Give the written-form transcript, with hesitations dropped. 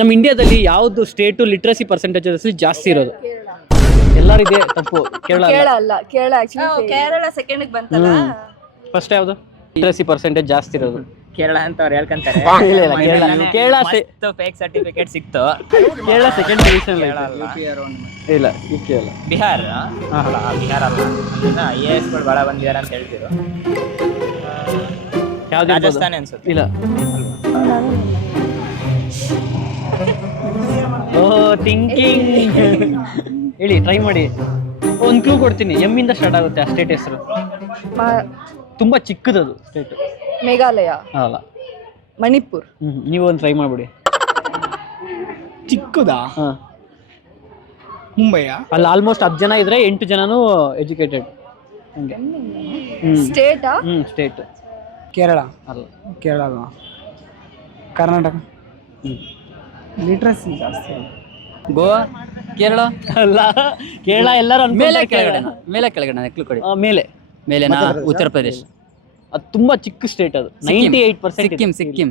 ನಮ್ಮ ಇಂಡಿಯಾದಲ್ಲಿ ಯಾವ್ದು ಸ್ಟೇಟು ಲಿಟ್ರಸಿ ಪರ್ಸೆಂಟೇಜಸ್ ಜಾಸ್ತಿ ಇರೋದು? ಎಲ್ಲರಿದೆ ತಪ್ಪು. ಕೇರಳ ಅಲ್ಲ, ಕೇರಳ ಆಕ್ಚುಲಿ ಕೇರಳ ಸೆಕೆಂಡ್ ಬಂತಲ್ಲ. ಫಸ್ಟ್ ಯಾವ್ದು ಲಿಟ್ರಸಿ ಪರ್ಸೆಂಟೇಜ್ ಜಾಸ್ತಿ ಇರೋದು? ಕೇರಳ ಅಂತ ಅವ್ರು ಹೇಳ್ಕೊಂತಾರೆ. ಕೇರಳ ಫೇಕ್ ಸರ್ಟಿಫಿಕೇಟ್ ಸಿಕ್ತು. ಕೇರಳ ಸೆಕೆಂಡ್ ಪೊಸಿಷನ್ ಇಲ್ಲ. ಯುಪಿ ಅಲ್ಲ, ಬಿಹಾರ ಬಿಹಾರ ಅಲ್ಲ. IAS ಗಳು ಬಹಳ ಬಂದಿದ್ದಾರೆ ಅಂತ ಹೇಳ್ತಿದ್ರು. ಯಾವ್ದು? ರಾಜಸ್ಥಾನ ಅನ್ಸುತ್ತೆ. ಇಲ್ಲ. ಥಿಂಕಿಂಗ್ ಹೇಳಿ, ಟ್ರೈ ಮಾಡಿ. ಒಂದು ಕ್ಲೂ ಕೊಡ್ತೀನಿ, ಎಮ್ ಇಂದ ಸ್ಟಾರ್ಟ್ ಆಗುತ್ತೆ ಆ ಸ್ಟೇಟ್ ಹೆಸರು. ತುಂಬಾ ಚಿಕ್ಕದದು ಸ್ಟೇಟ್. ಮೇಘಾಲಯ ಅಲ್ಲ. ಮಣಿಪುರ್. ನೀವು ಒಂದು ಟ್ರೈ ಮಾಡ್ಬಿಡಿ. ಚಿಕ್ಕದಾ? ಮುಂಬೈಯಾ? ಅಲ್ಲ, ಆಲ್ಮೋಸ್ಟ್ 10 ಜನ ಇದ್ರೆ 8 ಜನನು ಎಜುಕೇಟೆಡ್. ಸ್ಟೇಟಾ? ಸ್ಟೇಟ್. ಕೇರಳ ಅಲ್ಲ. ಕೇರಳ ಅಲ್ವಾ? ಕರ್ನಾಟಕ. ಲಿಟ್ರಸಿ ಜಾಸ್ತಿ. ಗೋವಾ, ಕೇರಳ ಅಲ್ಲ. ಕೇರಳ ಎಲ್ಲರೂ ಮೇಲೆ ಕೆಳಗಡೆ ಕ್ಲೂ ಕೊಡಿ. ಮೇಲೆನಾ? ಉತ್ತರ ಪ್ರದೇಶ್. ಅದು ತುಂಬಾ ಚಿಕ್ಕ ಸ್ಟೇಟ್. ಅದು 98% ಸಿಕ್ಕಿಂ.